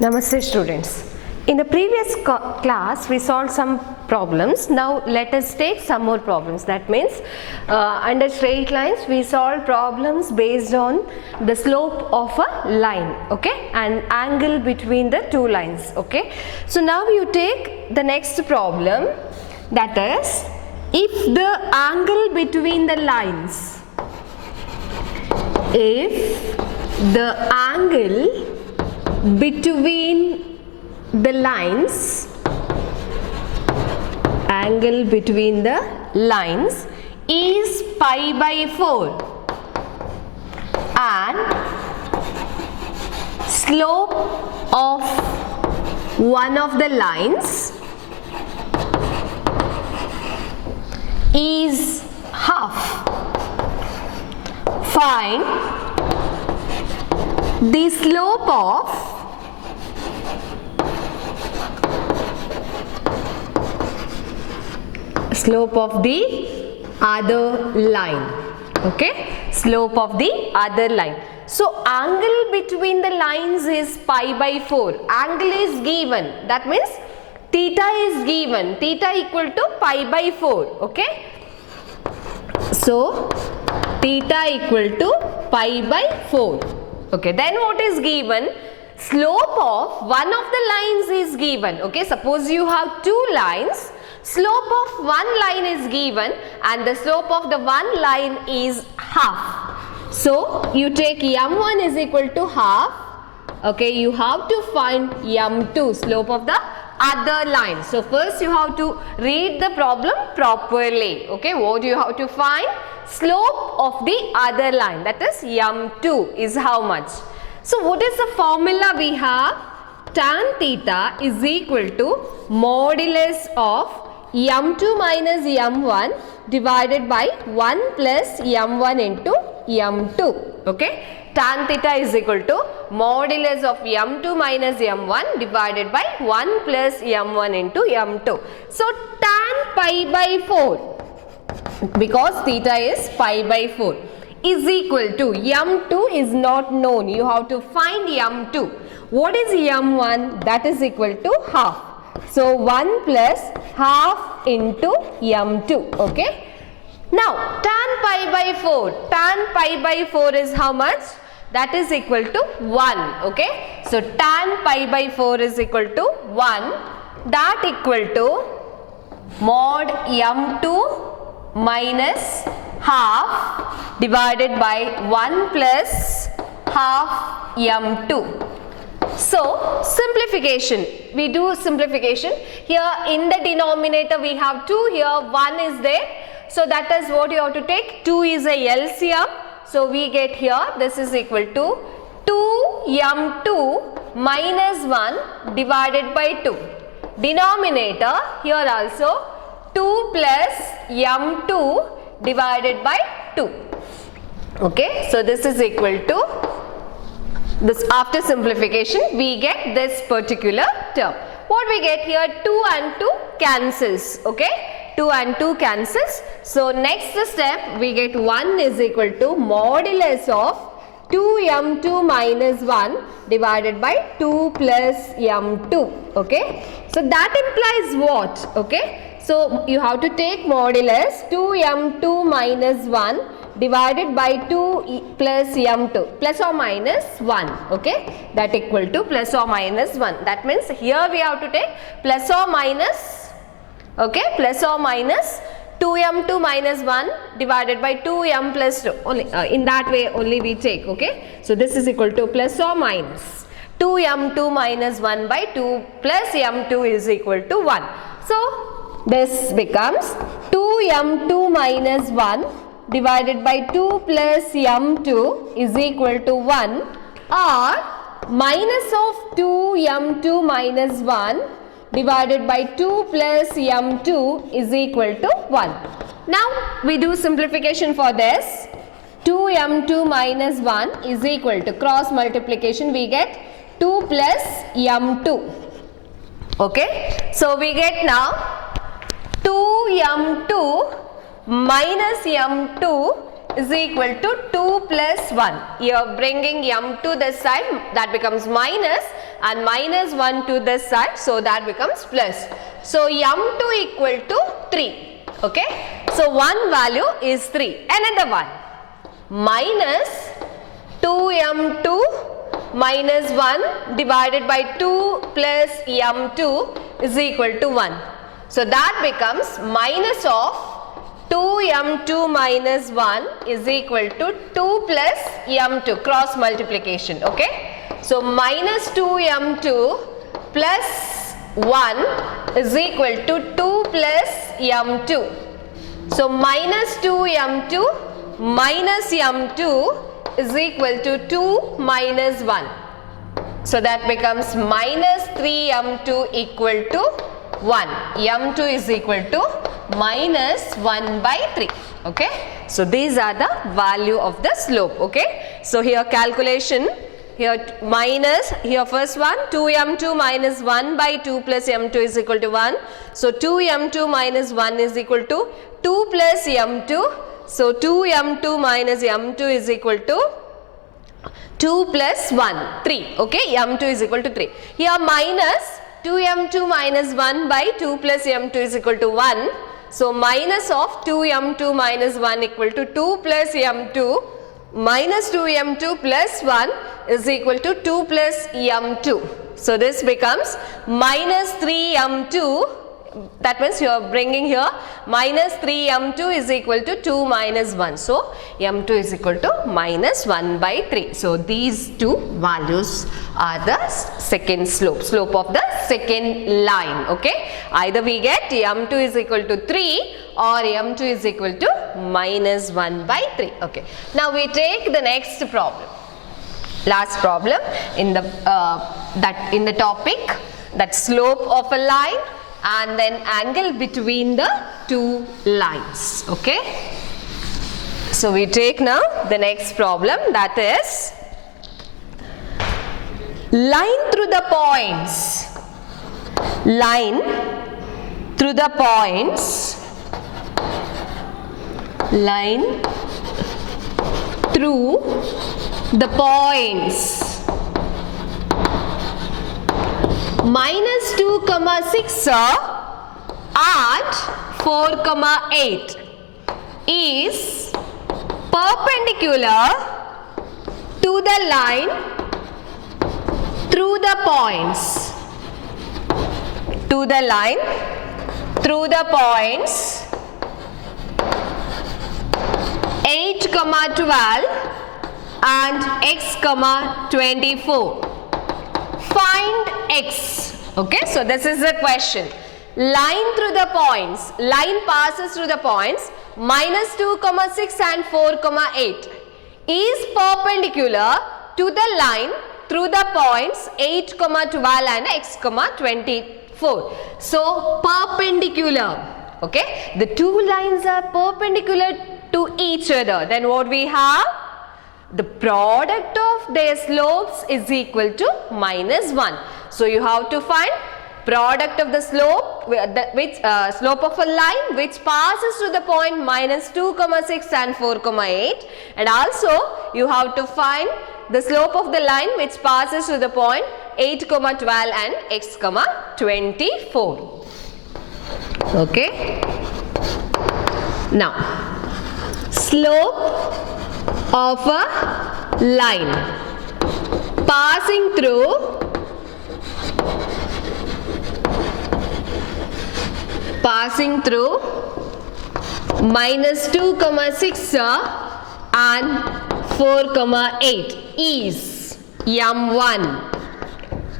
Namaste students. In the previous class we solved some problems. Now let us take some more problems. That means under straight lines we solve problems based on the slope of a line, okay, and angle between the two lines, okay. So now you take the next problem, that is, if the angle between the lines, if the angle between the lines, angle between the lines is pi by 4 and slope of one of the lines is half. Find the slope of the other line, okay, slope of the other line. So angle between the lines is pi by 4. Angle is given, that means theta is given, theta equal to pi by 4, okay. So theta equal to pi by 4, okay. Then what is given? Slope of one of the lines is given, okay. Suppose you have two lines, slope of one line is given and the slope of the one line is half. So you take m1 is equal to half, okay. You have to find m2, slope of the other line. So first you have to read the problem properly, okay. What do you have to find? Slope of the other line, that is m2 is how much? So what is the formula we have? Tan theta is equal to modulus of m2 minus m1 divided by 1 plus m1 into m2, okay. Tan theta is equal to modulus of m2 minus m1 divided by 1 plus m1 into m2. So tan pi by 4, because theta is pi by 4, is equal to m2 is not known. You have to find m2. What is m1? That is equal to half. So 1 plus half into m2, okay. Now tan pi by 4 is how much? That is equal to 1, okay. So tan pi by 4 is equal to 1. That equal to mod m2 minus half divided by 1 plus half m2. So simplification, we do simplification. Here in the denominator we have 2, here 1 is there. So that is what you have to take. 2 is a LCM. So we get here, this is equal to 2m2 minus 1 divided by 2. Denominator here also 2 plus m2 divided by 2, okay. So this is equal to this. After simplification we get this particular term. What we get here? 2 and 2 cancels, okay. 2 and 2 cancels. So next step we get 1 is equal to modulus of 2m2 minus 1 divided by 2 plus m2, okay. So that implies what, okay. So you have to take modulus 2m2 minus 1 divided by 2 plus m2, plus or minus 1, okay. That equal to plus or minus 1. That means here we have to take plus or minus, okay, plus or minus 2m2 minus 1 divided by 2m plus 2. Only in that way only we take, okay. So this is equal to plus or minus 2m2 minus 1 by 2 plus m2 is equal to 1. So this becomes 2m2 minus 1 divided by 2 plus m2 is equal to 1, or minus of 2m2 minus 1 divided by 2 plus m2 is equal to 1. Now we do simplification for this. 2m2 minus 1 is equal to cross multiplication, we get 2 plus m2, okay. So we get now 2m2 minus m2 is equal to 2 plus 1. You are bringing m to this side, that becomes minus, and minus 1 to this side, so that becomes plus. So m2 equal to 3. Okay. So one value is 3. Another one, minus 2m2 minus 1 divided by 2 plus m2 is equal to 1. So that becomes minus of 2m2 minus 1 is equal to 2 plus m2, cross multiplication. Okay. So minus 2m2 plus 1 is equal to 2 plus m2. So minus 2m2 minus m2 is equal to 2 minus 1. So that becomes minus 3m2 equal to 1. m2 is equal to minus 1 by 3. Okay. So these are the value of the slope. Okay. So here calculation, here minus, here first one 2m2 minus 1 by 2 plus m2 is equal to 1. So 2m2 minus 1 is equal to 2 plus m2. So 2m2 minus m2 is equal to 2 plus 1, 3. Okay, m2 is equal to 3. Here minus 2m2 minus 1 by 2 plus m2 is equal to 1. So minus of 2m2 minus 1 equal to 2 plus m2 minus 2m2 plus 1 is equal to 2 plus m2. So this becomes minus 3m2. That means you are bringing here minus 3m2 is equal to 2 minus 1. So m2 is equal to minus 1 by 3. So these two values are the second slope of the second line. Okay. Either we get m2 is equal to 3 or m2 is equal to minus 1 by 3. Okay. Now we take the next problem. Last problem in the topic, that slope of a line and then angle between the two lines. Okay. So we take now the next problem, that is line through the points. Line through the points. Line through the points. Minus 2, 6 at 4, 8 is perpendicular to the line through the points. To the line through the points 8, 12 and x, 24. Find x. Okay, so this is the question. Line through the points. Line passes through the points minus 2, 6 and 4, 8 is perpendicular to the line through the points 8, 12 and x, 24. So perpendicular. Okay, the two lines are perpendicular to each other. Then what we have? The product of their slopes is equal to minus 1. So you have to find product of the slope, slope of a line which passes to the point minus 2, 6 and 4, 8, and also you have to find the slope of the line which passes to the point 8, 12 and x, 24. Okay. Now, slope of a line passing through minus 2, 6 and 4, 8 is m1.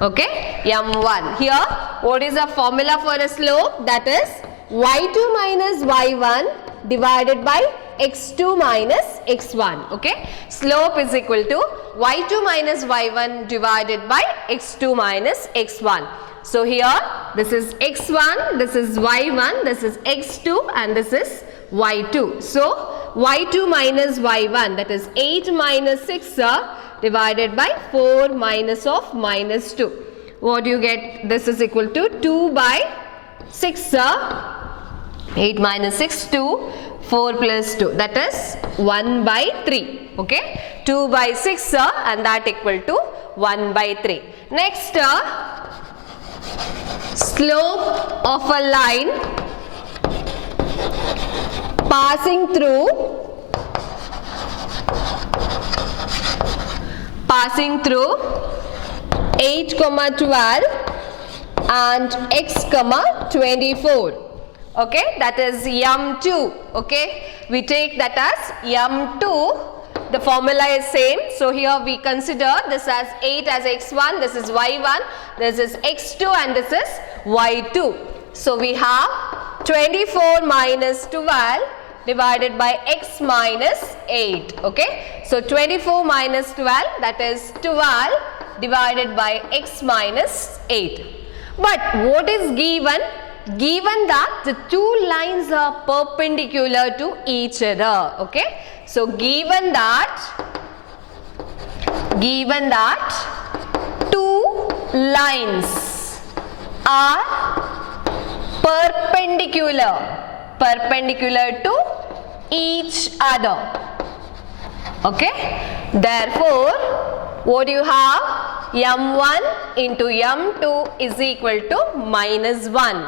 Okay, m1. Here, what is the formula for a slope? That is y2 minus y1 divided by x2 minus x1. Okay, slope is equal to y2 minus y1 divided by x2 minus x1. So here this is x1, this is y1, this is x2 and this is y2. So y2 minus y1, that is 8 minus 6 divided by 4 minus of minus 2. What do you get? This is equal to 2 by 6 8 minus 6, 2, 4 plus 2, that is 1 by 3, okay. 2 by 6 and that equal to 1 by 3. Next, slope of a line passing through 8, 12 and x, 24. Okay, that is m2. Okay, we take that as m2. The formula is same, so here we consider this as 8 as x1, this is y1, this is x2 and this is y2. So we have 24 minus 12 divided by x minus 8. Okay, so 24 minus 12, that is 12 divided by x minus 8. But what is given? Given that the two lines are perpendicular to each other. Okay, so given that two lines are perpendicular to each other. Okay, therefore what do you have? m1 into m2 is equal to minus 1.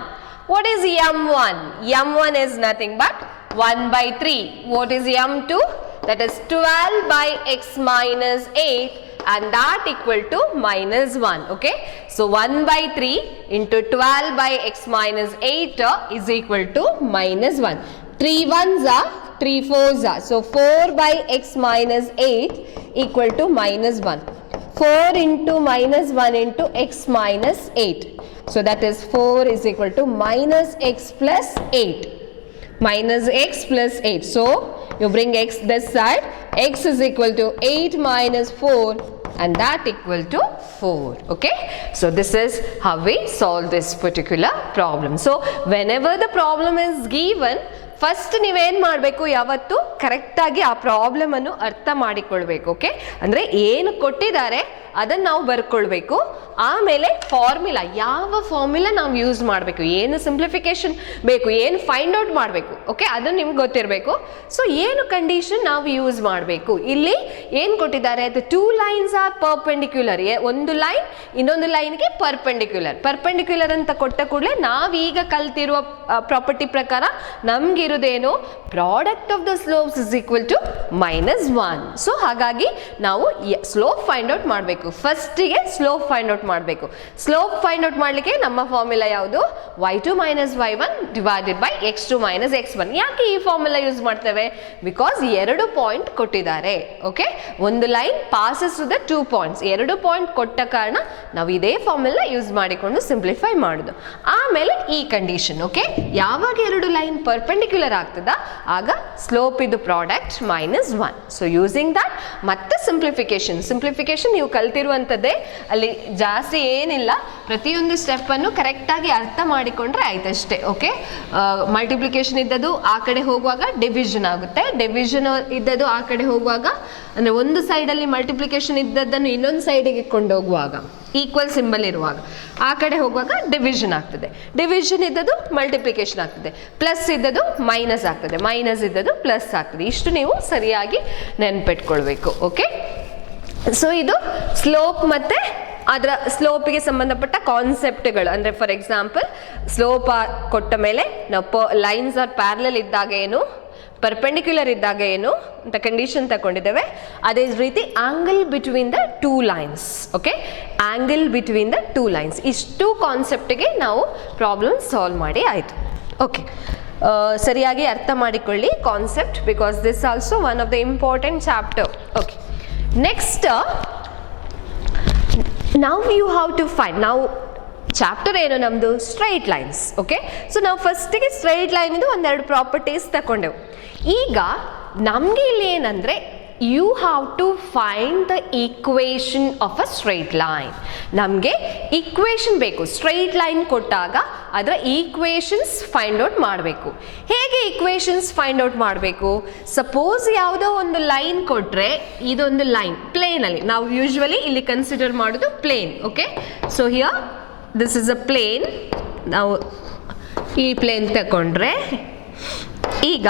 What is m1? m1 is nothing but 1 by 3. What is m2? That is 12 by x minus 8 and that equal to minus 1. Okay, so 1 by 3 into 12 by x minus 8 is equal to minus 1. 3 ones are 3 fours are, so 4 by x minus 8 equal to minus 1. 4 into minus 1 into x minus 8. So that is 4 is equal to minus x plus 8. Minus x plus 8. So you bring x this side. X is equal to 8 minus 4 and that equal to 4. Okay. So this is how we solve this particular problem. So whenever the problem is given, first ನೀವೇನು ಮಾಡಬೇಕು, ಯಾವತ್ತು ಕರೆಕ್ಟಾಗಿ ಆ ಪ್ರಾಬ್ಲಮನ್ನು ಅರ್ಥ ಮಾಡಿಕೊಳ್ಬೇಕು. Okay, ಅಂದರೆ ಏನು ಕೊಟ್ಟಿದ್ದಾರೆ ಅದನ್ನು ನಾವು ಬರ್ಕೊಳ್ಬೇಕು. ಆಮೇಲೆ ಫಾರ್ಮುಲಾ, ಯಾವ ಫಾರ್ಮುಲಾ ನಾವು ಯೂಸ್ ಮಾಡಬೇಕು, ಏನು ಸಿಂಪ್ಲಿಫಿಕೇಶನ್ ಬೇಕು, ಏನು ಫೈಂಡ್ ಔಟ್ ಮಾಡಬೇಕು. ಓಕೆ, ಅದು ನಿಮ್ಗೆ ಗೊತ್ತಿರಬೇಕು. ಸೊ ಏನು ಕಂಡೀಷನ್ ನಾವು ಯೂಸ್ ಮಾಡಬೇಕು. ಇಲ್ಲಿ ಏನು ಕೊಟ್ಟಿದ್ದಾರೆ, the two lines are perpendicular. ಒಂದು ಲೈನ್ ಇನ್ನೊಂದು ಲೈನ್ಗೆ ಪರ್ಪೆಂಡಿಕ್ಯುಲರ್ ಅಂತ ಕೊಟ್ಟ ಕೂಡಲೇ ನಾವೀಗ ಕಲ್ತಿರುವ ಪ್ರಾಪರ್ಟಿ ಪ್ರಕಾರ ನಮ್ಗಿರೋದೇನು, product of the slopes is equal to minus 1. So ಹಾಗಾಗಿ ನಾವು ಸ್ಲೋಪ್ ಫೈಂಡ್ ಔಟ್ ಮಾಡಬೇಕು. ಫಸ್ಟಿಗೆ ಸ್ಲೋಪ್ ಫೈಂಡ್ ಔಟ್ ಮಾಡಬೇಕು. ಸ್ಲೋಪ್ ಫೈಂಡ್ ಔಟ್ ಮಾಡಲಿಕ್ಕೆ ನಮ್ಮ ಫಾರ್ಮುಲಾ ಯಾವುದು, y2 minus y1 divided by x2 minus x1. ಯಾಕೆ ಈ ಫಾರ್ಮುಲಾ ಯೂಸ್ ಮಾಡ್ತೇವೆ? ಬಿಕಾಸ್ 2 ಪಾಯಿಂಟ್ ಕೊಟ್ಟಿದ್ದಾರೆ. ಓಕೆ, ಒಂದು line passes to the 2 points. 2 point ಕೊಟ್ಟ ಕಾರಣ ನಾವು ಇದೇ ಫಾರ್ಮುಲಾ ಯೂಸ್ ಮಾಡಿಕೊಂಡು ಸಿಂಪ್ಲಿಫೈ ಮಾಡೋದು. ಆಮೇಲೆ ಈ ಕಂಡೀಷನ್, ಓಕೆ, ಯಾವಾಗ 2 ಲೈನ್ ಪರ್ಪೆಂಡಿಕ್ಯುಲರ್ ಆಗ್ತದ ಆಗ ಸ್ಲೋಪ್ ಇದು product minus 1. So using that ಮತ್ತೆ ಸಿಂಪ್ಲಿಫಿಕೇಶನ್ ನೀವು ಕಲ್ತಿರುವಂಥದ್ದೇ, ಅಲ್ಲಿ ಜಾಸ್ತಿ ಏನಿಲ್ಲ. ಪ್ರತಿಯೊಂದು ಸ್ಟೆಪ್ಪನ್ನು ಕರೆಕ್ಟಾಗಿ ಅರ್ಥ ಮಾಡಿಕೊಂಡ್ರೆ ಆಯ್ತಷ್ಟೇ. ಓಕೆ, ಮಲ್ಟಿಪ್ಲಿಕೇಶನ್ ಇದ್ದದ್ದು ಆ ಕಡೆ ಹೋಗುವಾಗ ಡಿವಿಷನ್ ಆಗುತ್ತೆ, ಡಿವಿಷನ್ ಇದ್ದದ್ದು ಆ ಕಡೆ ಹೋಗುವಾಗ, ಅಂದರೆ ಒಂದು ಸೈಡಲ್ಲಿ ಮಲ್ಟಿಪ್ಲಿಕೇಶನ್ ಇದ್ದದ್ದನ್ನು ಇನ್ನೊಂದು ಸೈಡಿಗೆ ಕೊಂಡೋಗುವಾಗ, ಈಕ್ವಲ್ ಸಿಂಬಲ್ ಇರುವಾಗ ಆ ಕಡೆ ಹೋಗುವಾಗ ಡಿವಿಷನ್ ಆಗ್ತದೆ, ಡಿವಿಷನ್ ಇದ್ದದ್ದು ಮಲ್ಟಿಪ್ಲಿಕೇಶನ್ ಆಗ್ತದೆ, ಪ್ಲಸ್ ಇದ್ದದ್ದು ಮೈನಸ್ ಆಗ್ತದೆ, ಮೈನಸ್ ಇದ್ದದ್ದು ಪ್ಲಸ್ ಆಗ್ತದೆ. ಇಷ್ಟು ನೀವು ಸರಿಯಾಗಿ ನೆನ್ಪಿಟ್ಕೊಳ್ಬೇಕು. ಓಕೆ, ಸೊ ಇದು ಸ್ಲೋಪ್ ಮತ್ತು ಅದರ ಸ್ಲೋಪಿಗೆ ಸಂಬಂಧಪಟ್ಟ ಕಾನ್ಸೆಪ್ಟ್ಗಳು. ಅಂದರೆ ಫಾರ್ ಎಕ್ಸಾಂಪಲ್ ಸ್ಲೋಪ್ ಕೊಟ್ಟ ಮೇಲೆ ನಾವು ಲೈನ್ಸ್ ಆರ್ ಪ್ಯಾರಲಲ್ ಇದ್ದಾಗ ಏನು, ಪರ್ಪೆಂಡಿಕ್ಯುಲರ್ ಇದ್ದಾಗ ಏನು ಅಂತ ಕಂಡೀಷನ್ ತಗೊಂಡಿದ್ದೇವೆ. ಅದೇ ರೀತಿ angle between the 2 lines. Okay, angle between the 2 lines, ಇಷ್ಟು ಕಾನ್ಸೆಪ್ಟಿಗೆ ನಾವು ಪ್ರಾಬ್ಲಮ್ ಸಾಲ್ವ್ ಮಾಡಿ ಆಯಿತು. ಓಕೆ, ಸರಿಯಾಗಿ ಅರ್ಥ ಮಾಡಿಕೊಳ್ಳಿ concept, because this also one of the important chapter. Okay, next now you have to find, ನಾವು ಚಾಪ್ಟರ್ ಏನು ನಮ್ಮದು, ಸ್ಟ್ರೈಟ್ ಲೈನ್ಸ್. ಓಕೆ, ಸೊ ನಾವು ಫಸ್ಟಿಗೆ ಸ್ಟ್ರೈಟ್ ಲೈನ್ ಇದು ಒಂದೆರಡು ಪ್ರಾಪರ್ಟೀಸ್ ತಗೊಂಡೆವು. ಈಗ ನಮಗೆ ಇಲ್ಲಿ ಏನಂದರೆ, you have to find the equation of a straight line. ನಮಗೆ ಈಕ್ವೇಷನ್ ಬೇಕು. ಸ್ಟ್ರೈಟ್ ಲೈನ್ ಕೊಟ್ಟಾಗ ಅದರ ಈಕ್ವೇಷನ್ಸ್ ಫೈಂಡ್ ಔಟ್ ಮಾಡಬೇಕು. ಹೇಗೆ ಈಕ್ವೇಷನ್ಸ್ ಫೈಂಡ್ ಔಟ್ ಮಾಡಬೇಕು? ಸಪೋಸ್ ಯಾವುದೋ ಒಂದು ಲೈನ್ ಕೊಟ್ಟರೆ, ಇದೊಂದು ಲೈನ್ ಪ್ಲೇನಲ್ಲಿ, ನಾವು ಯೂಶ್ವಲಿ ಇಲ್ಲಿ ಕನ್ಸಿಡರ್ ಮಾಡೋದು plane. Okay, so here this is a plane. ನಾವು ಈ ಪ್ಲೇನ್ ತಗೊಂಡ್ರೆ ಈಗ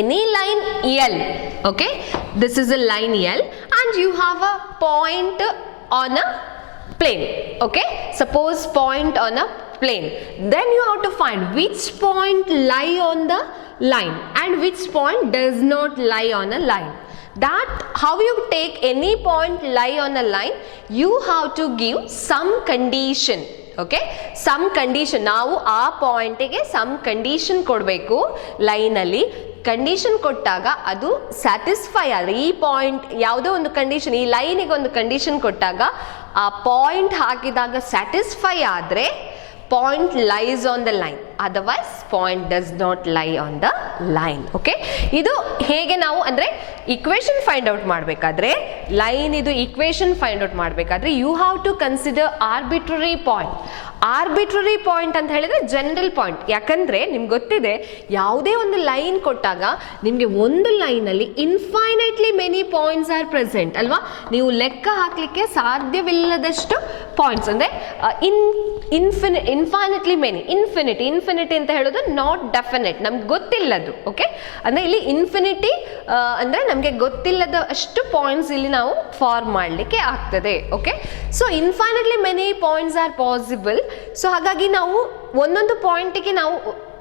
any line L, okay, this is a line L and you have a point on a plane, okay, suppose point on a plane, then you have to find which point lie on the line and which point does not lie on a line. That how you take any point lie on a line, you have to give some condition, okay, some condition. ನಾವು ಆ ಪಾಯಿಂಟಿಗೆ some condition ಕೊಡಬೇಕು ಲೈನಲ್ಲಿ. Condition ಕೊಟ್ಟಾಗ ಅದು satisfy ಆದರೆ, ಈ point ಯಾವುದೋ ಒಂದು ಕಂಡೀಷನ್, ಈ ಲೈನಿಗೆ ಒಂದು ಕಂಡೀಷನ್ ಕೊಟ್ಟಾಗ ಆ ಪಾಯಿಂಟ್ ಹಾಕಿದಾಗ ಸ್ಯಾಟಿಸ್ಫೈ ಆದರೆ point lies on the line, otherwise point does not lie on the line, okay. ಇದು ಹೇಗೆ ನಾವು ಅಂದರೆ equation find out ಮಾಡಬೇಕಾದ್ರೆ, ಲೈನ್ ಇದು equation find out ಮಾಡಬೇಕಾದ್ರೆ you have to consider arbitrary point. Arbitrary point ಅಂತ ಹೇಳಿದ್ರೆ ಜನರಲ್ ಪಾಯಿಂಟ್. ಯಾಕಂದ್ರೆ ನಿಮ್ಗೆ ಗೊತ್ತಿದೆ, ಯಾವುದೇ ಒಂದು ಲೈನ್ ಕೊಟ್ಟಾಗ ನಿಮಗೆ ಒಂದು ಲೈನಲ್ಲಿ infinitely many points are present ಅಲ್ವಾ. ನೀವು ಲೆಕ್ಕ ಹಾಕ್ಲಿಕ್ಕೆ ಸಾಧ್ಯವಿಲ್ಲದಷ್ಟು ಪಾಯಿಂಟ್ಸ್ ಅಂದರೆ ಇನ್ಫೈನೈಟ್ಲಿ ಮೆನಿ, ಇನ್ಫಿನಿಟಿ ಅಂತ ಹೇಳೋದು ನಾಟ್ ಡೆಫಿನೆಟ್, ನಮ್ಗೆ ಗೊತ್ತಿಲ್ಲದು, ಓಕೆ. ಅಂದರೆ ಇಲ್ಲಿ ಇನ್ಫಿನಿಟಿ ಅಂದರೆ ನಮಗೆ ಗೊತ್ತಿಲ್ಲದ ಅಷ್ಟು ಪಾಯಿಂಟ್ಸ್ ಇಲ್ಲಿ ನಾವು ಫಾರ್ಮ್ ಮಾಡಲಿಕ್ಕೆ ಆಗ್ತದೆ, okay. So infinitely many points are possible. So ಹಾಗಾಗಿ ನಾವು ಒಂದೊಂದು ಪಾಯಿಂಟಿಗೆ ನಾವು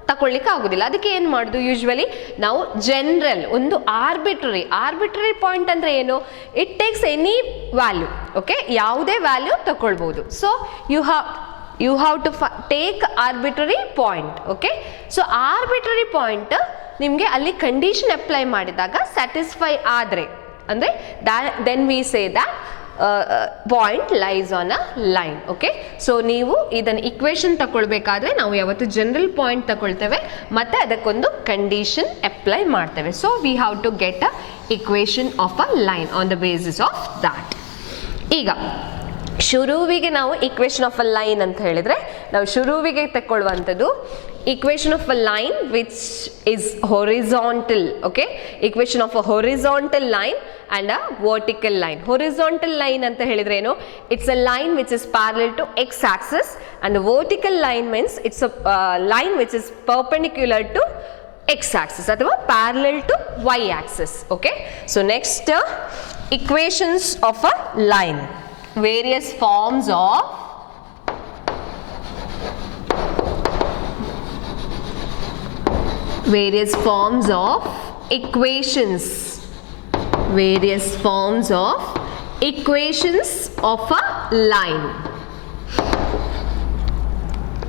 ತಗೊಳ್ಳಿಕ್ಕೆ ಆಗೋದಿಲ್ಲ. ಅದಕ್ಕೆ ಏನು ಮಾಡೋದು, ಯೂಶ್ವಲಿ ನಾವು ಜನರಲ್ ಒಂದು ಆರ್ಬಿಟ್ರರಿ ಪಾಯಿಂಟ್ ಅಂದರೆ ಏನು, it takes any value, okay, ಯಾವುದೇ ವ್ಯಾಲ್ಯೂ ತಗೊಳ್ಬೋದು. So you have to take arbitrary point, okay. So arbitrary point ನಿಮಗೆ ಅಲ್ಲಿ ಕಂಡೀಷನ್ ಅಪ್ಲೈ ಮಾಡಿದಾಗ ಸ್ಯಾಟಿಸ್ಫೈ ಆದರೆ ಅಂದರೆ then we say that point lies on a line, okay. So ನೀವು ಇದನ್ನು equation ತಗೊಳ್ಬೇಕಾದ್ರೆ ನಾವು ಯಾವತ್ತು ಜನರಲ್ ಪಾಯಿಂಟ್ ತಗೊಳ್ತೇವೆ ಮತ್ತು ಅದಕ್ಕೊಂದು ಕಂಡೀಷನ್ ಅಪ್ಲೈ ಮಾಡ್ತೇವೆ. So we have to get a equation of a line on the basis of that. ಈಗ ಶುರುವಿಗೆ ನಾವು ಇಕ್ವೇಶನ್ ಆಫ್ ಅ ಲೈನ್ ಅಂತ ಹೇಳಿದರೆ, ನಾವು ಶುರುವಿಗೆ ತಗೊಳ್ಳುವಂಥದ್ದು equation of a line which is horizontal, okay, equation of a horizontal line and a vertical line. Horizontal line anta helidre eno, it's a line which is parallel to x axis, and the vertical line means it's a line which is perpendicular to x axis athava parallel to y axis, okay. So next equations of a line, various forms of equations, various forms of equations of a line,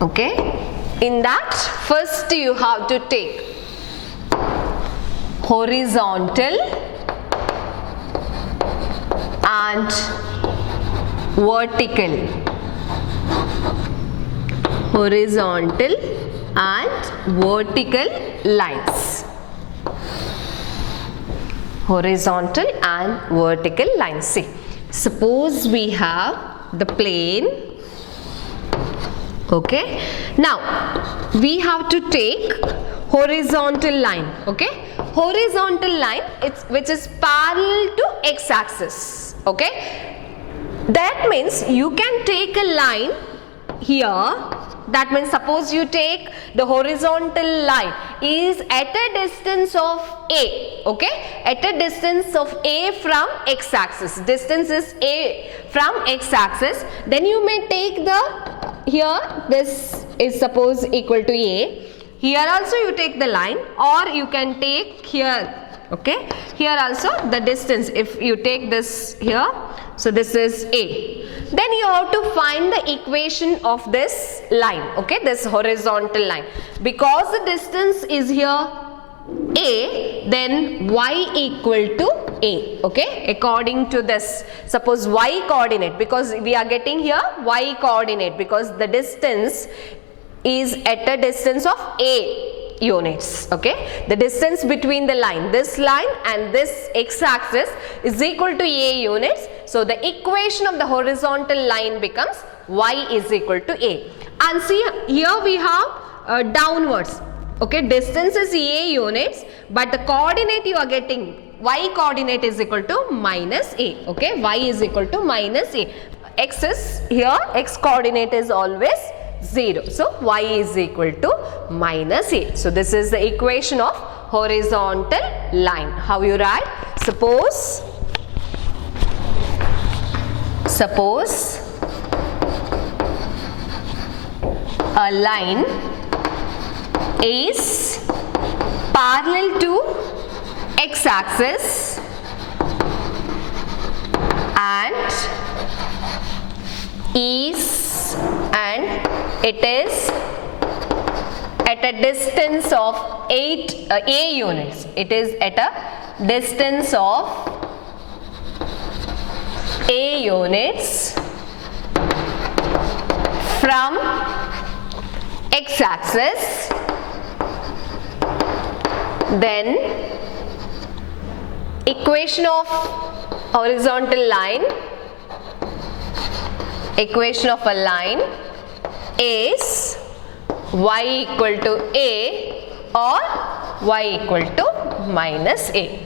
okay. In that, first you have to take horizontal and vertical, horizontal and vertical lines, horizontal and vertical lines. See, suppose we have the plane, okay. Now we have to take horizontal line, okay. Horizontal line, which is parallel to x axis, okay. That means you can take a line here. That means suppose you take the horizontal line is at a distance of a, okay, at a distance of a from x axis, distance is a from x axis, then you may take the, here this is suppose equal to a, here also you take the line, or you can take here, okay, here also the distance, if you take this here, so this is a, then you have to find the equation of this line, okay, this horizontal line. Because the distance is here a, then y equal to a, okay, according to this, suppose y coordinate, because we are getting here y coordinate because the distance is at a distance of a units, okay. The distance between the line, this line and this x-axis is equal to a units. So the equation of the horizontal line becomes y is equal to a. And see, here we have downwards, okay, distance is a units, but the coordinate you are getting, y coordinate is equal to minus a, okay, y is equal to minus a. X is here, x coordinate is always 0. So y is equal to minus a. So this is the equation of horizontal line. How you write? Suppose a line is parallel to x-axis and it is at a distance of a units. It is at a distance of a units from x-axis, then equation of horizontal line, equation of a line is y equal to a or y equal to minus a.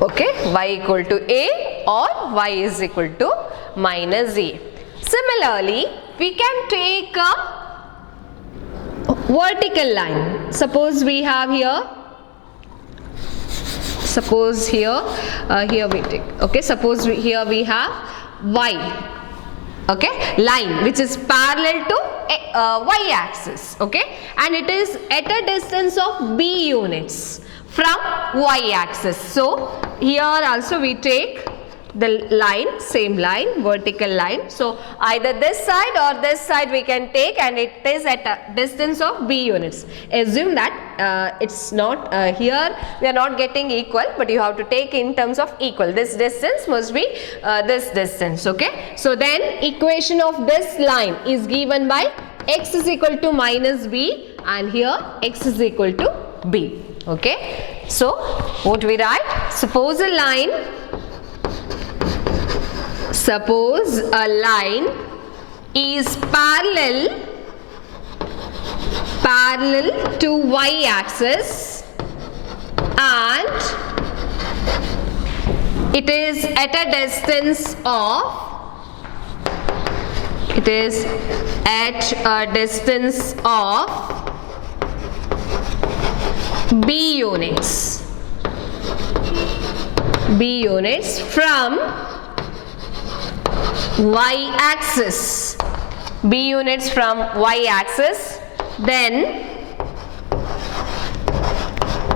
Okay, y equal to a or y is equal to minus a. Similarly, we can take a vertical line. Suppose we have here, here we take, okay, suppose here we have y, okay, line which is parallel to y axis, okay, and it is at a distance of b units from y axis. So here also we take the line, same line, vertical line. So either this side or this side we can take, and it is at a distance of b units. Assume that it's not here we are not getting equal, but you have to take in terms of equal. This distance must be this distance, okay. So then equation of this line is given by x is equal to minus b, and here x is equal to b, okay. So what we write? Suppose a line is parallel to y axis and it is at a distance of b units from y axis, b units from y axis, then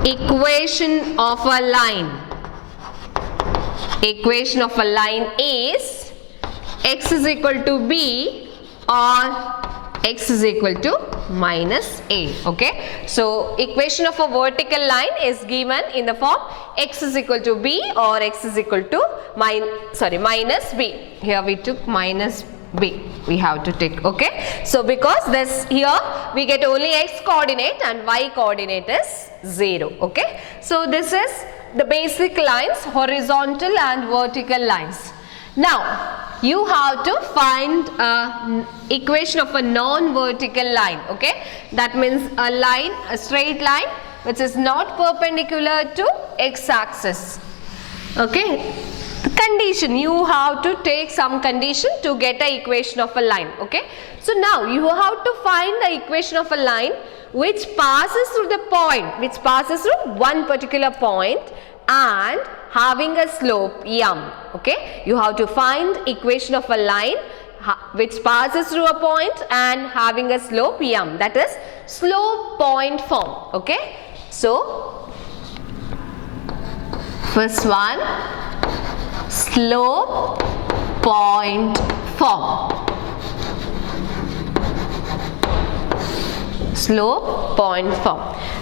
equation of a line is x is equal to b or x is equal to minus a, okay. So equation of a vertical line is given in the form x is equal to b or x is equal to minus b. Here we took minus b, we have to take, okay. So because this here we get only x coordinate and y coordinate is 0, okay. So this is the basic lines, horizontal and vertical lines. Now you have to find equation of a non-vertical line, okay. That means a straight line which is not perpendicular to x-axis, okay. The condition, you have to take some condition to get a equation of a line, okay. So now you have to find the equation of a line which passes through one particular point and having a slope m, okay. You have to find equation of a line which passes through a point and having a slope m, that is slope point form, okay. So first one, slope point form.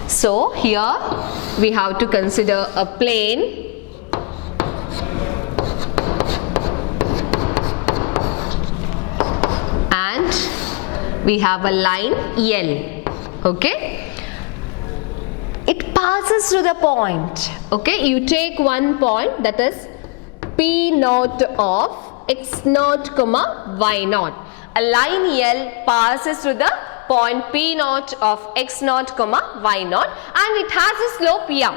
So here we have to consider a plane and we have a line L, okay. It passes through the point, okay. You take one point, that is P naught of x naught comma y naught. A line L passes through the point P naught of x naught comma y naught and it has a slope m.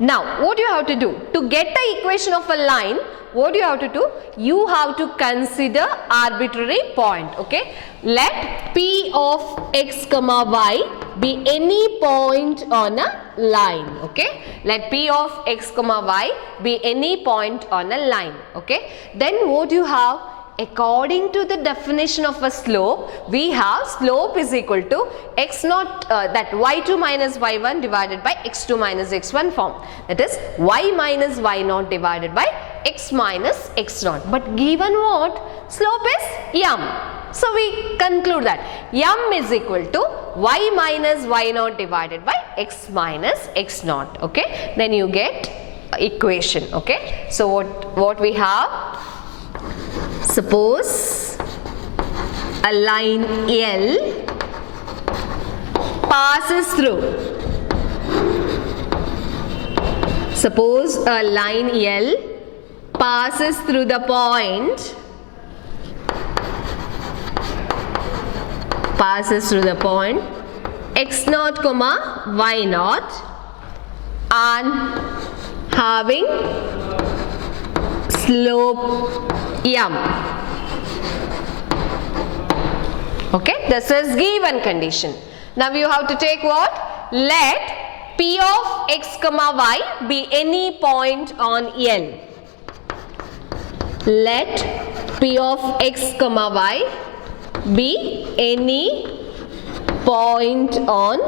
Now what you have to do? To get the equation of a line what you have to do, you have to consider arbitrary point. Okay, let P of x comma y be any point on a line. Okay, let P of x comma y be any point on a line. Okay, then what you have, according to the definition of a slope, we have slope is equal to x naught, that y2 minus y1 divided by x2 minus x1 form. That is y minus y naught divided by x minus x naught. But given what? Slope is m. So we conclude that m is equal to y minus y naught divided by x minus x naught. Okay, then you get equation. Okay, so what we have, suppose a line L passes through. Suppose a line L passes through the point, x naught comma y naught, and having slope m. Okay, this is given condition. Now you have to take what? Let P of x comma y be any point on L. Let P of x comma y be any point on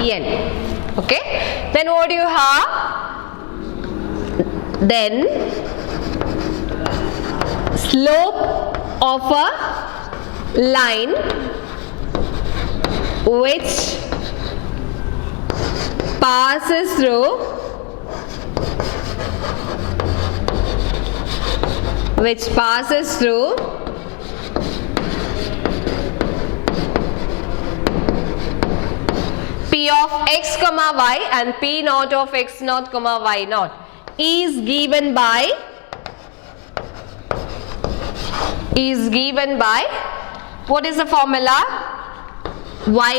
L. Okay, then what do you have? Then slope of a line which passes through P of x comma y and P naught of x naught comma y naught is given by what is the formula? Y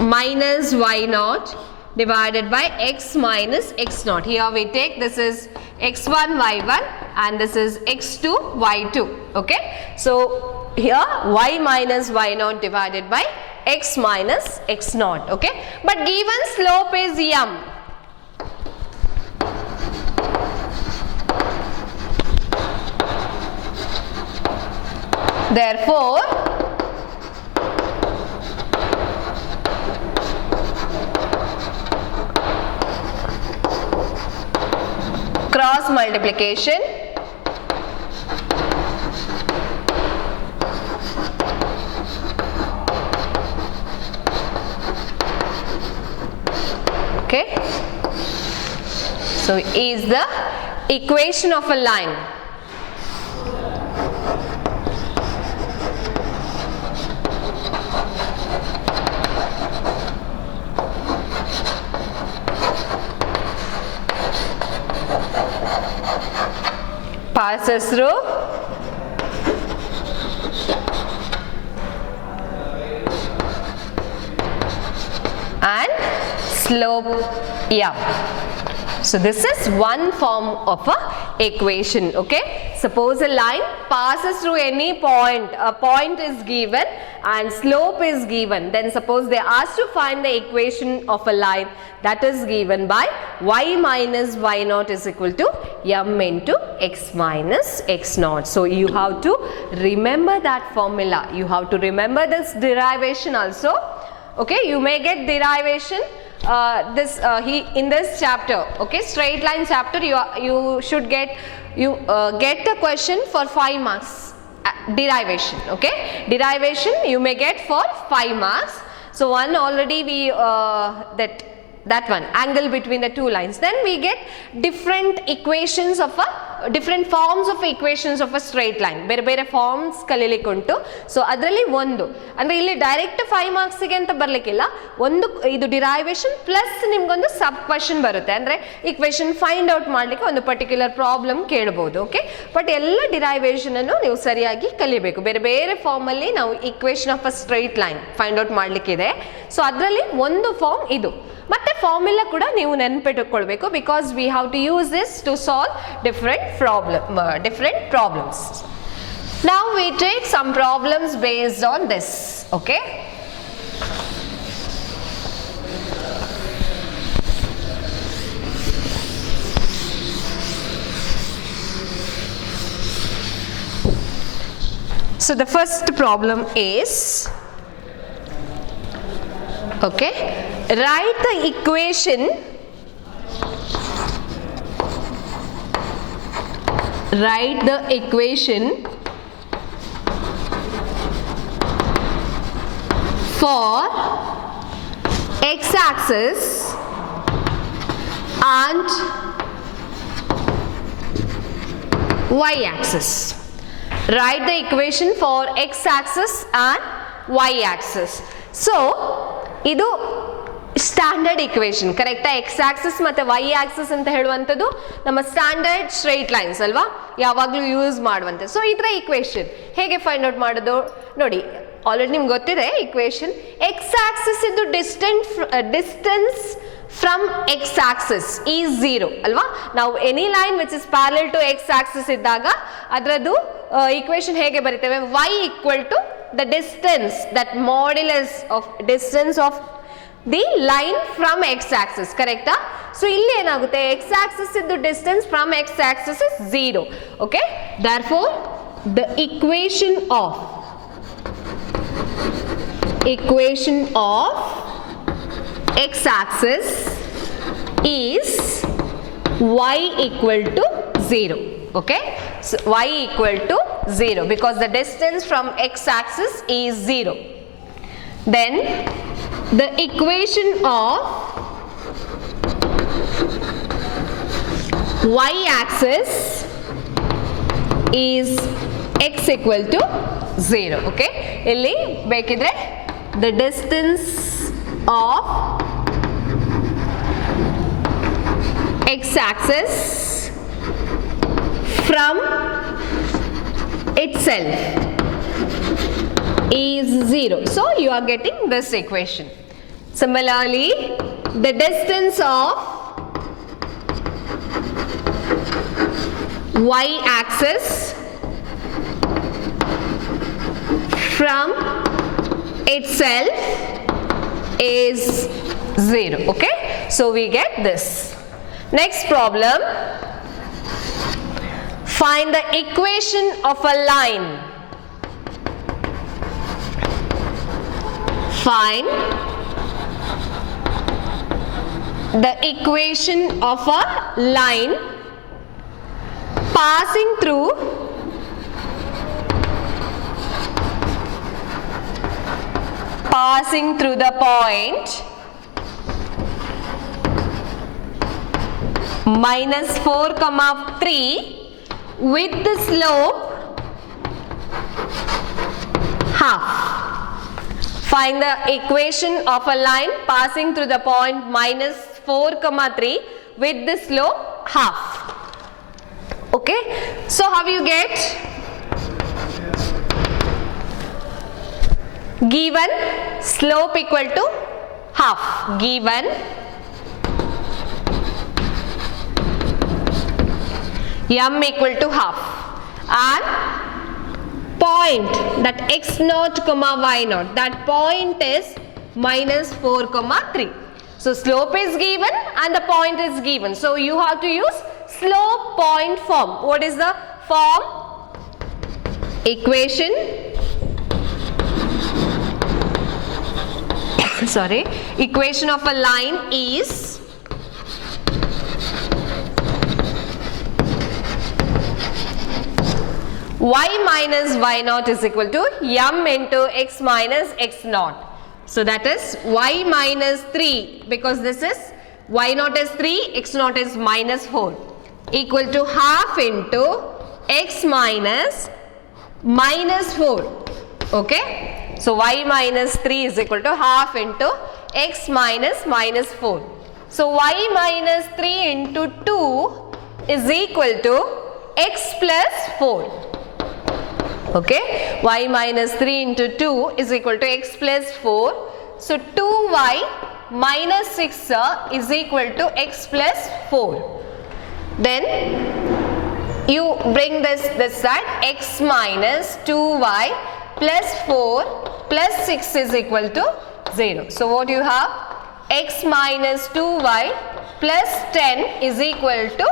minus y naught divided by x minus x naught. Here we take, this is x1 y1 and this is x2 y2. Okay, so here y minus y naught divided by x minus x naught. Okay, but given slope is m. Therefore, cross multiplication okay, so is the equation of a line. Passes through and slope m. So this is one form of a equation. Okay, suppose a line passes through any point, a point is given and slope is given, then suppose they ask to find the equation of a line, that is given by y minus y naught is equal to m into x minus x naught. So you have to remember that formula, you have to remember this derivation also. Okay, you may get derivation in this chapter. Okay, straight line chapter, you should get the question for 5 marks. Derivation. Okay, derivation you may get for 5 marks. So one already we that one, angle between the two lines. Then we get different equations of a different forms of equations of a straight line. ಬೇರೆ ಬೇರೆ forms ಕಲಿಲಿಕ್ಕುಂಟು. So ಅದರಲ್ಲಿ ಒಂದು ಅಂದರೆ ಇಲ್ಲಿ direct 5 ಮಾರ್ಕ್ಸಿಗೆ ಅಂತ ಬರಲಿಕ್ಕಿಲ್ಲ, ಒಂದು ಇದು derivation plus ನಿಮ್ಗೊಂದು ಸಬ್ ಕ್ವೆಶನ್ ಬರುತ್ತೆ, ಅಂದರೆ ಈಕ್ವೇಷನ್ ಫೈಂಡ್ ಔಟ್ ಮಾಡಲಿಕ್ಕೆ ಒಂದು ಪರ್ಟಿಕ್ಯುಲರ್ ಪ್ರಾಬ್ಲಮ್ ಕೇಳ್ಬೋದು. ಓಕೆ, ಬಟ್ ಎಲ್ಲ ಡಿರೈವೇಷನ್ ಅನ್ನು ನೀವು ಸರಿಯಾಗಿ ಕಲಿಬೇಕು. ಬೇರೆ ಬೇರೆ ಫಾರ್ಮಲ್ಲಿ ನಾವು equation of a straight line find out ಮಾಡಲಿಕ್ಕಿದೆ. ಸೊ ಅದರಲ್ಲಿ ಒಂದು ಫಾರ್ಮ್ ಇದು. ಮತ್ತೆ ಫಾರ್ಮುಲಾ ಕೂಡ ನೀವು ನೆನಪಿಟ್ಟುಕೊಳ್ಬೇಕು, because we have to use this to solve different problems. Now we take some problems based on this. Okay, so the first problem is, okay, write the equation for x-axis and y-axis. Write the equation for x-axis and y-axis. So, ಇದು standard equation ಕರೆಕ್ಟಾ? X Axis ಮತ್ತೆ Y Axis ಅಂತ ಹೇಳುವಂಥದ್ದು ನಮ್ಮ standard straight lines ಅಲ್ವಾ, ಯಾವಾಗಲೂ use ಮಾಡುವಂತೆ. So ಇದರ ಇಕ್ವೇಶನ್ ಹೇಗೆ ಫೈಂಡ್ ಔಟ್ ಮಾಡೋದು ನೋಡಿ, ಆಲ್ರೆಡಿ ನಿಮ್ಗೆ ಗೊತ್ತಿದೆ ಇಕ್ವೇಶನ್. ಎಕ್ಸ್ ಆಕ್ಸಿಸ್ ಇದ್ದು distance from X axis is 0 ಅಲ್ವಾ. ನಾವು any line which is parallel to X axis ಇದ್ದಾಗ ಅದರದ್ದು ಇಕ್ವೇಶನ್ ಹೇಗೆ ಬರೀತೇವೆ, y equal to the distance, that modulus of distance of the line from X axis, ಕರೆಕ್ಟಾ? So ಇಲ್ಲಿ ಏನಾಗುತ್ತೆ, ಎಕ್ಸ್ ಆಕ್ಸಿಸ್ ಇದ್ದು distance from X axis is 0. Okay, therefore the equation of x axis is y equal to 0. Okay, so y equal to 0 because the distance from x axis is 0. Then the equation of y axis is x equal to 0. Okay, ಇಲ್ಲಿ ಬೇಕಿದ್ರೆ the distance of x axis from itself is 0. So you are getting this equation. Similarly, the distance of y axis from itself is 0. Okay, so we get this. Next problem, find the equation of a line. Find the equation of a line passing through the point -4,3 with the slope half. Find the equation of a line passing through the point -4,3 with the slope half. Okay, so how you get? Given slope equal to half, given m equal to half, and point that x naught comma y naught, that point is -4,3. So slope is given and the point is given, so you have to use slope point form. What is the form? Equation equation of a line is y minus y naught is equal to m into x minus x naught. So that is y minus 3, because this is y naught is 3, x naught is -4, equal to half into x minus -4. Okay, so y minus 3 is equal to half into x minus -4. So y minus 3 into 2 is equal to x plus 4. Okay, y minus 3 into 2 is equal to x plus 4. So 2y minus 6 is equal to x plus 4. Then you bring this side, x minus 2y plus 4 plus 6 is equal to 0. So what you have? X minus 2y plus 10 is equal to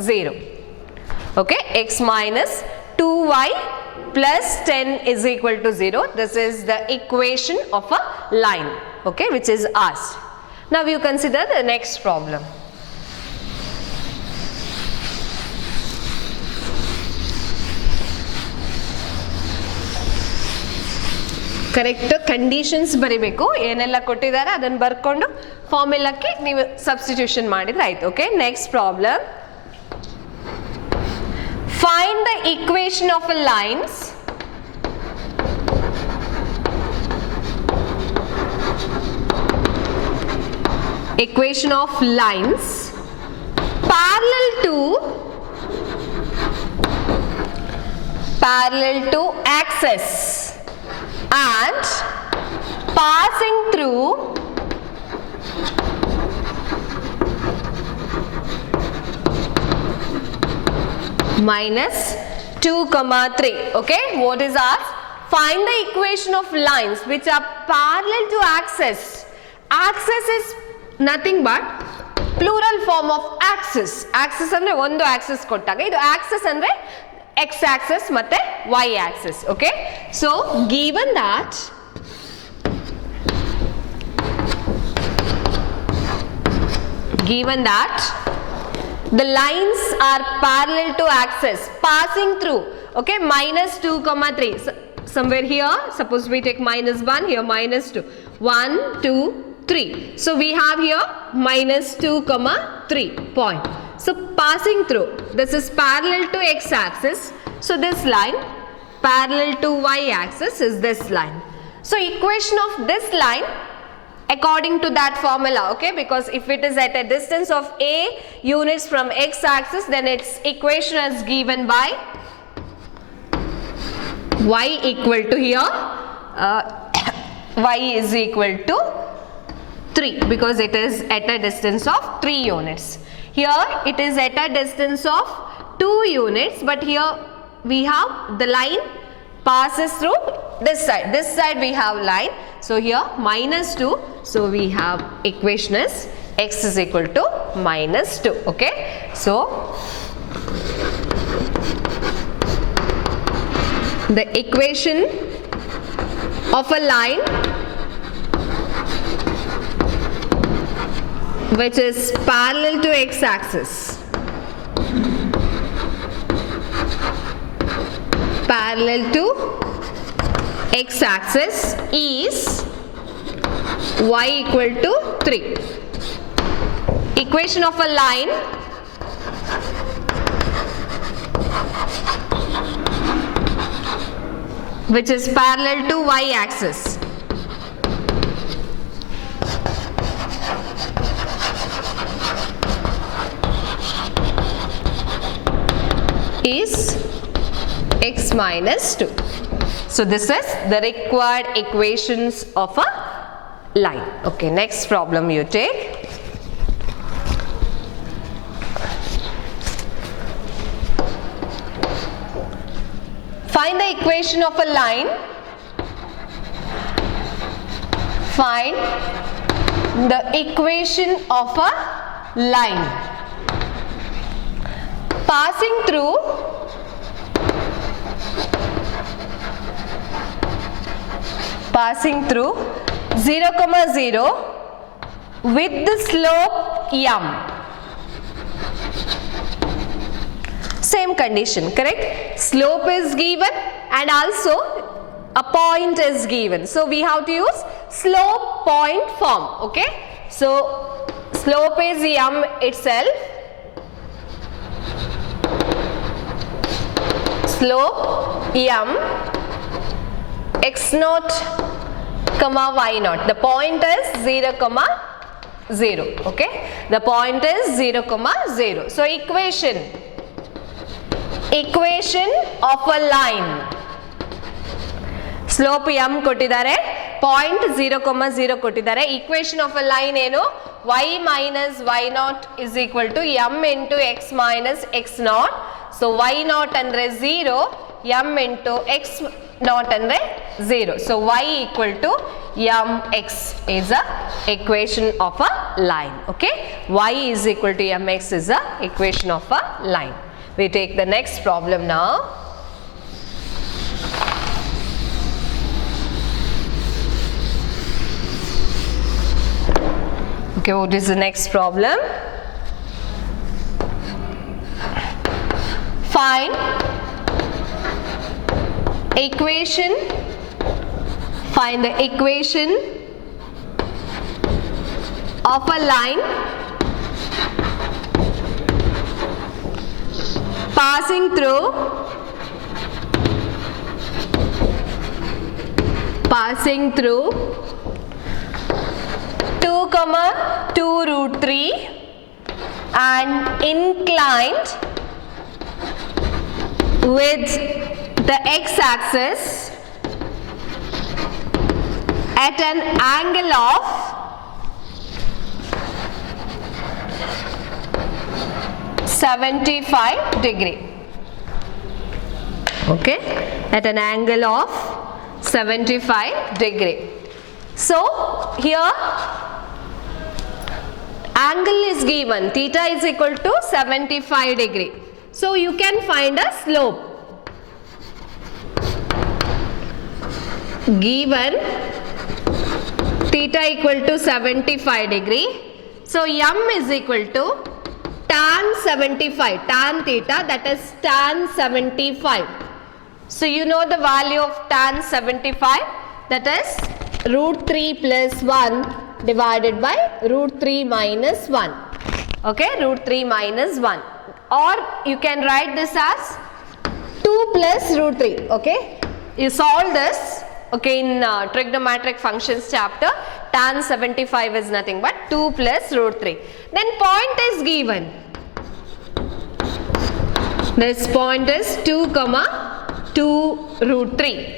0. Okay, x minus 2y plus 10 is equal to 0. This is the equation of a line, okay, which is asked. Now you consider the next problem. Correct conditions ಬರೀಬೇಕು, ಏನೆಲ್ಲ ಕೊಟ್ಟಿದ್ದಾರೆ ಅದನ್ನು ಬರ್ಕೊಂಡು ಫಾರ್ಮುಲಾಕ್ಕೆ ನೀವು substitution ಮಾಡಿದ್ರೆ ಆಯ್ತು. Okay, next problem. Find the equation of a lines equation of lines parallel to axis and passing through minus 2, 3. Okay, what is asked? Find the equation of lines which are parallel to axis. Axis is nothing but plural form of axis. Axis andre ಒಂದು axis ಕೊಟ್ಟಾಗ ಇದು axis andre x axis ಮತ್ತೆ y axis. Okay, so given that the lines are parallel to axis passing through, okay, minus 2, 3. So, somewhere here, suppose we take minus 1, here minus 2. 1, 2, 3. So we have here minus 2, 3 point. So passing through, this is parallel to x axis. So this line parallel to y axis is this line. So equation of this line according to that formula, okay, because if it is at a distance of a units from x axis, then its equation is given by y equal to here y is equal to 3 because it is at a distance of 3 units. Here it is at a distance of 2 units, but here we have the line passes through this side. This side we have line. So here minus 2. So we have equation is x is equal to minus 2. Okay. So the equation of a line which is parallel to x axis is y equal to 3. Equation of a line which is parallel to y axis is x minus 2. So this is the required equations of a line. Okay, next problem you take. Find the equation of a line. Find the equation of a line passing through passing through 0, 0 with the slope m. Same condition, correct? Slope is given and also a point is given. So we have to use slope point form. Okay? So slope is m itself. Slope m x naught comma y naught. The point is 0, 0. Okay? The point is 0, 0. So equation of a line. Slope m ಕೊಟ್ಟಿದ್ದಾರೆ, point 0,0 ಕೊಟ್ಟಿದ್ದಾರೆ. Equation of a line ಏನು? y minus y naught is equal to m into x minus x naught. So y naught ಅಂದ್ರೆ 0, m into x naught ಅಂದ್ರೆ 0. So y equal to mx is a equation of a line. Okay, y is equal to mx is a equation of a line. We take the next problem now. Okay, what is the next problem? Find equation. Find the equation of a line passing through 2, 2 root 3 and inclined with the x-axis at an angle of 75 degree. Okay, at an angle of 75 degree. So here angle is given, theta is equal to 75 degree. So you can find a slope. Given theta equal to 75 degree. So m is equal to tan 75, tan theta, that is tan 75. So you know the value of tan 75, that is root 3 plus 1 divided by root 3 minus 1. Okay, root 3 minus 1. Or you can write this as 2 plus root 3. Okay, you solve this. Okay, in trigonometric functions chapter, tan 75 is nothing but 2 plus root 3. Then point is given. This point is 2, 2 root 3.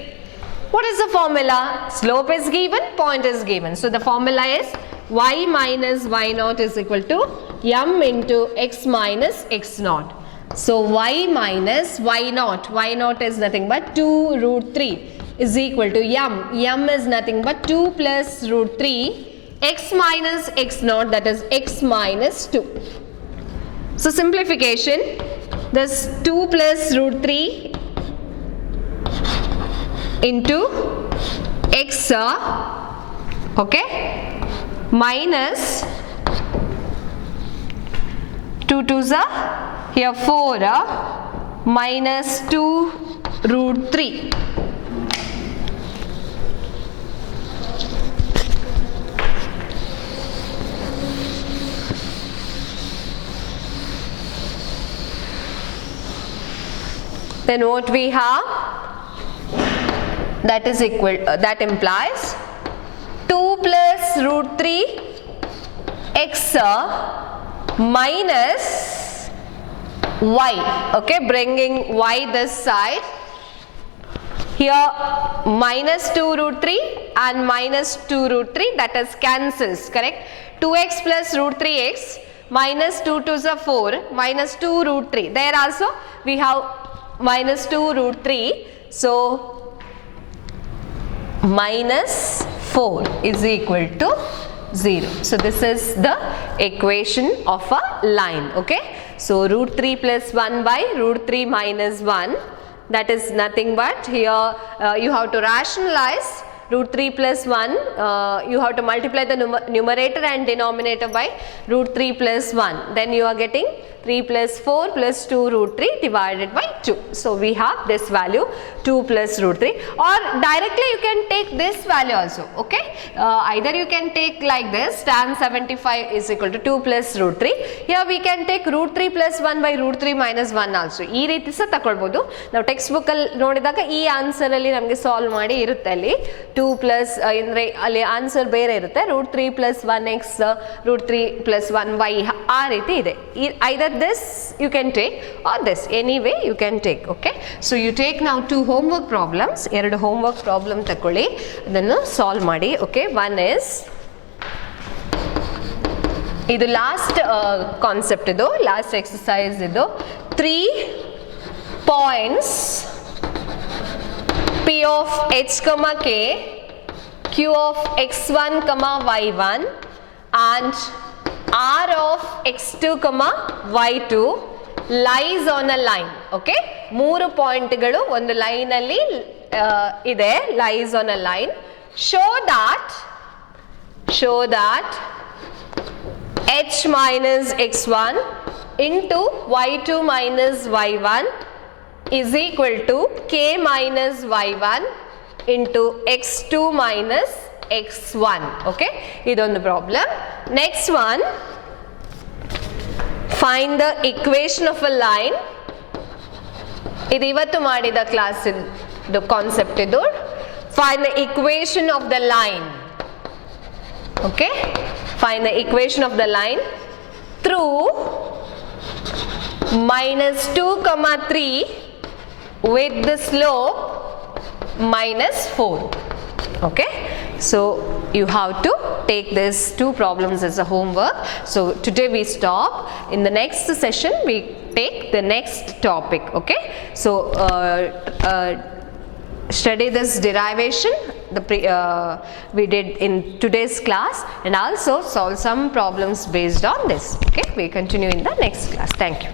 What is the formula? Slope is given, point is given. So the formula is y minus y naught is equal to m into x minus x naught. So y minus y naught is nothing but 2 root 3 is equal to m is nothing but 2 plus root 3, x minus x naught, that is x minus 2. So simplification, this 2 plus root 3 into x, okay, minus 2 2s are here 4, minus 2 root 3. Then what we have? That is equal, that implies 2 plus root 3 x minus y. Okay, bringing y this side. Here minus 2 root 3 and minus 2 root 3, that is cancels, correct? 2x plus root 3x minus 2 2s are 4 minus 2 root 3. There also we have minus 2 root 3. So minus 4 is equal to 0. So this is the equation of a line. Okay, so root 3 plus 1 by root 3 minus 1, that is nothing but here you have to rationalize root 3 plus 1, you have to multiply the numerator and denominator by root 3 plus 1, then you are getting 3 plus 4 plus 2 root 3 divided by 2. So we have this value 2 plus root 3, or directly you can take this value also. Okay, either you can take like this, tan 75 is equal to 2 plus root 3. Here we can take root 3 plus 1 by root 3 minus 1 also. ಈ ರೀತಿ ಸಹ ತಗೊಳ್ಬಹುದು. ನಾವು text book ಅಲ್ಲಿ ನೋಡಿದಾಗ ಈ answer ಅಲ್ಲಿ ನಮಗೆ ಸಾಲ್ವ್ ಮಾಡಿ ಇರುತ್ತೆ, ಅಲ್ಲಿ 2 ಪ್ಲಸ್ ಅಂದ್ರೆ ಅಲ್ಲಿ ಆನ್ಸರ್ ಬೇರೆ ಇರುತ್ತೆ, root 3 plus 1x root 3 plus 1y ಆ ರೀತಿ ಇದೆ. ಐದರ್ this you can take, or this, any way you can take. Okay, so you take now 2 homework problems. Eradu homework problem takolli, adannu solve ಮಾಡಿ. Okay, one is ಇದು last concept, ಇದು last exercise. ಇದು 3 points P of h, k, Q of x1, y1 and R of x2, y2 lies on a line. Okay, 3 ಪಾಯಿಂಟ್ಗಳು ಒಂದು line ಅಲ್ಲಿ ಇದೆ, lies on a line. Show that h minus x1 into y2 minus y1 is equal to k minus y1 into x2 minus x1. Okay, idondu problem. Next one, find the equation of a line. Idu ivattu madida class idu concept idu. Find the equation of the line. Okay, find the equation of the line through minus 2, 3 with the slope minus 4. Okay, so you have to take these 2 problems as a homework. So today we stop. In the next session we take the next topic. Okay, so study this derivation we did in today's class, and also solve some problems based on this. Okay, we continue in the next class. Thank you.